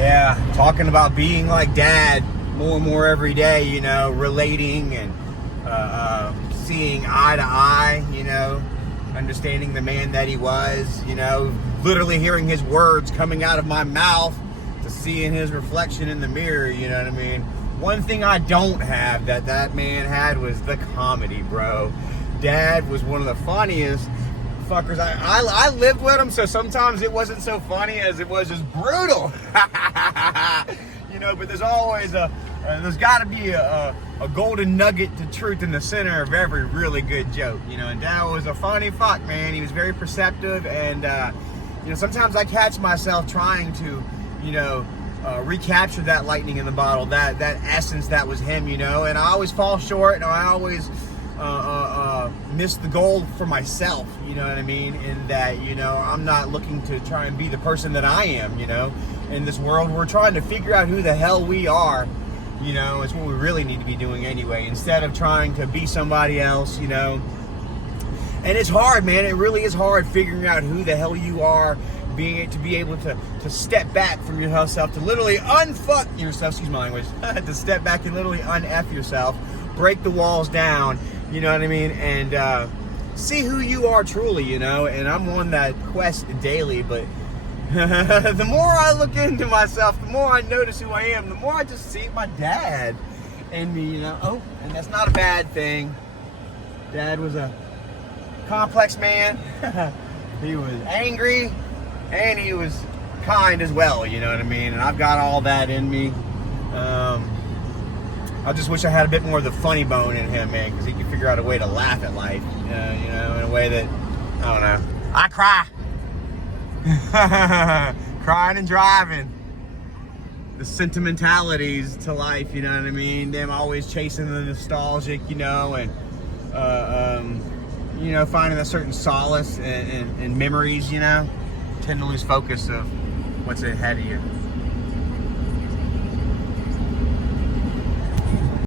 Yeah, talking about being like dad more and more every day, you know, relating and seeing eye to eye, you know, understanding the man that he was, you know, literally hearing his words coming out of my mouth to seeing his reflection in the mirror, you know what I mean? One thing I don't have that man had was the comedy, bro. Dad was one of the funniest fuckers. I lived with him, so sometimes it wasn't so funny as it was just brutal. You know, but there's always there's got to be a golden nugget to truth in the center of every really good joke, you know. And Dad was a funny fuck, man. He was very perceptive, and you know, sometimes I catch myself trying to, you know, recapture that lightning in the bottle, that essence that was him, you know. And I always fall short, and I always miss the goal for myself, you know what I mean? In that, you know, I'm not looking to try and be the person that I am, you know. In this world, we're trying to figure out who the hell we are, you know. It's what we really need to be doing anyway, instead of trying to be somebody else, you know. And it's hard, man. It really is hard figuring out who the hell you are, to be able to step back from yourself, to literally unfuck yourself, excuse my language, to step back and literally un-F yourself, break the walls down, you know what I mean, and see who you are truly, you know. And I'm on that quest daily, but the more I look into myself, the more I notice who I am, the more I just see my dad in me, you know. Oh, and that's not a bad thing. Dad was a complex man. He was angry, and he was kind as well, you know what I mean? And I've got all that in me. I just wish I had a bit more of the funny bone in him, man, because he could figure out a way to laugh at life, you know, in a way that, I don't know. I cry. Crying and driving. The sentimentalities to life, you know what I mean? Them always chasing the nostalgic, you know, and, you know, finding a certain solace in memories, you know. Tend to lose focus of what's ahead of you.